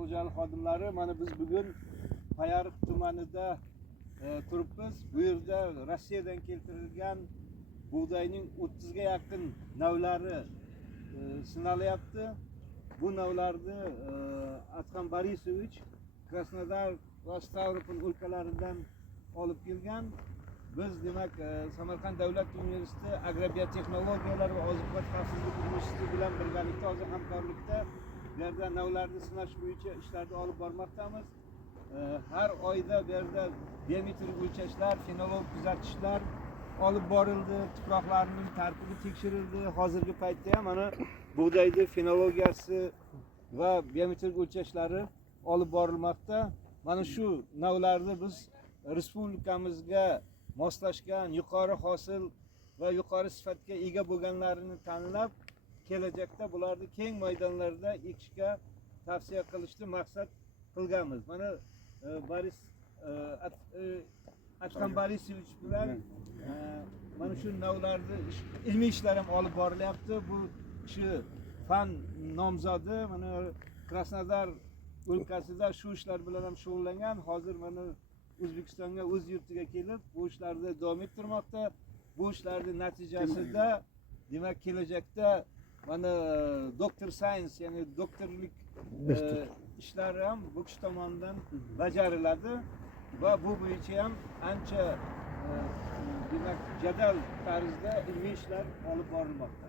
xo'jalik xodimlari, mana biz bugun Payariq tumanida turibmiz. Bu yerda Rossiyadan keltirilgan buğdayning 30 ga yaqin navlari sinalyapti. Bu navlarni Atxan Borisovich Krasnodar va Stavropol o'lkalaridan olib kelgan. Biz demak Samarqand davlat universiteti agrobiotexnologiyalar va oziq-ovqat xavfsizligi instituti bilan birgalikda hozir hamkorlikda bu yerda navlarni sinash bo'yicha ishlarni olib bormoqdamiz. Har oyda bu yerda biometrik o'lchashlar, fenolog kuzatishlar olib borildi, tuproqlarning tarkibi tekshirildi. Hozirgi paytda ham mana buğdayning fenologiyasi va biometrik o'lchashlari olib borilmoqda. Mana shu navlarni biz respublikamizga moslashgan, yuqori hosil va yuqori sifatga ega bo'lganlarini tanlab, kelajakda bularni keng maydonlarda ekishga tavsiya qilishni maqsad qilganmiz. Mana Atxan Borisovich bilan mana shu navlarni ilmiy ishlar ham olib borilyapti. Bu kishi fan nomzodi, mana Krasnodar o'lkasida shu ishlar bilan ham shug'ullangan. Hozir mana O'zbekistonga, o'z yurtiga kelib, bu ishlarni davom ettirmoqda. Bu ishlarning natijasida demak kelajakda mana doktor science, ya'ni doktorlik ishlari ham bu kishi tomonidan bajariladi va bu bo'yicha ham ancha demak jadal tarzda ilmiy ishlar olib borilmoqda.